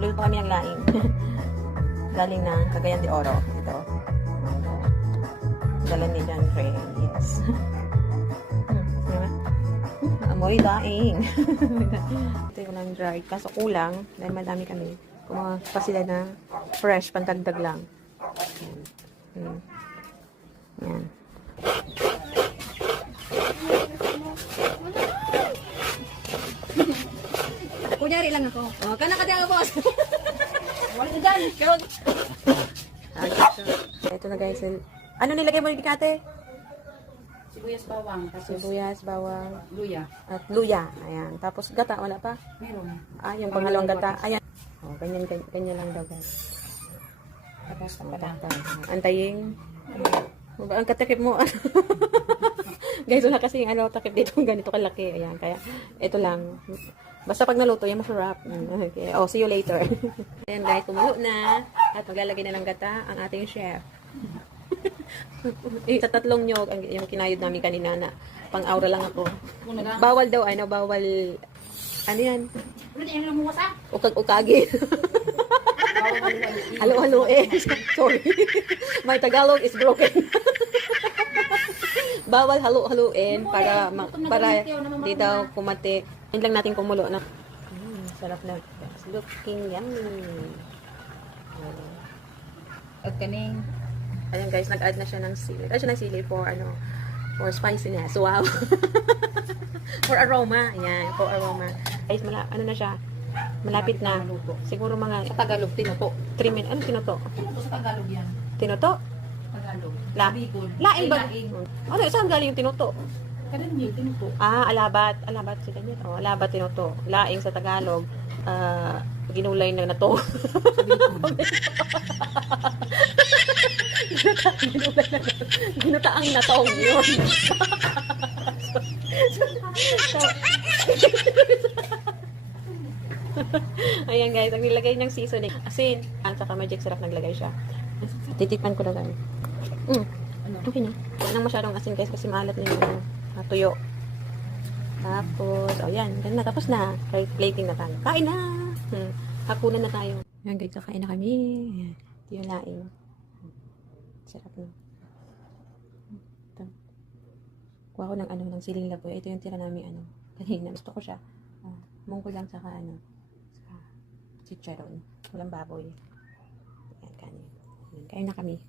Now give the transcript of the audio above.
Luluto kami ng laing. Galing ng Cagayan de Oro. Ito. Dala ni John Reyes. Amoy daing. Ito yung lang dry. Kaso kulang. Dahil madami kami. Kumuha pa sila na fresh. Pantagdag lang. Yan. Kunyari lang ako. Oh, kana ka diyan, boss. Wala ka dyan. Ito na guys. Ano nilagay mo ni Kate? Sibuyas bawang. Tapos Sibuyas, bawang, luya. at luya. Ayan. Tapos gata, wala pa? Meron. Ah, yung pangalawang gata. Ayan. Oh, ganyan lang daw guys. Tapos Antayin. Ang katakip mo. Guys, wala kasi ano, takip dito ganito kalaki. Ayan, kaya ito lang. Basta pag naluto, yan masarap. Okay. Oh, see you later. Ayan guys, kumulo na. At maglalagay na ng gata ang ating chef. Sa tatlong nyog, yung kinayod namin kanina na pang-aura lang ako. Bawal daw, ano, bawal, ano yan? Ukag-ukagin. Halo-halo eh. Sorry. My Tagalog is broken. Bawal halo-haluin para di daw kumatik. Yun lang natin kumulo na. Sarap na. It's looking yummy. at kaning Ayan guys, nag-add na siya ng sili. Add siya ng sili for ano, for spiciness. Wow. For aroma. Ayan, for aroma. Guys, ano na siya? Malapit na. Siguro mga sa Tagalog tinuto. 3 minutes. Ano tinuto? Tinuto sa Tagalog yan. Tinuto? Tagalog. Bicol. Laing. Laing ba? Ano, saan galing yung tinuto? Kanan niyo tinuto. Ah, alabat. Alabat si Daniel. Oh, alabat tinuto. Laing sa Tagalog. Ginulay na to. Ginutaang na tong yun. Ayan guys, ang nilagay ng seasoning. Asin. At saka magic sarap naglagay siya. Titikman ko na guys. Okay na. Wala nang masyadong asin guys kasi maalat na yung tuyo. Tapos, oh yan. Ganun na. Tapos na. Plating na tayo. Kain na! Hakunan na tayo. Ayan guys, kakain na kami. Ayan. Ito yung laing. Sarap na. Ito. Kuha ko ng ano, ng siling laboy. Ito yung tira namin ano. Kanina. Gusto ko siya. Mungkol lang saka ano. Saka chicharon. Walang baboy. Ayan, kanin. Kain na kami.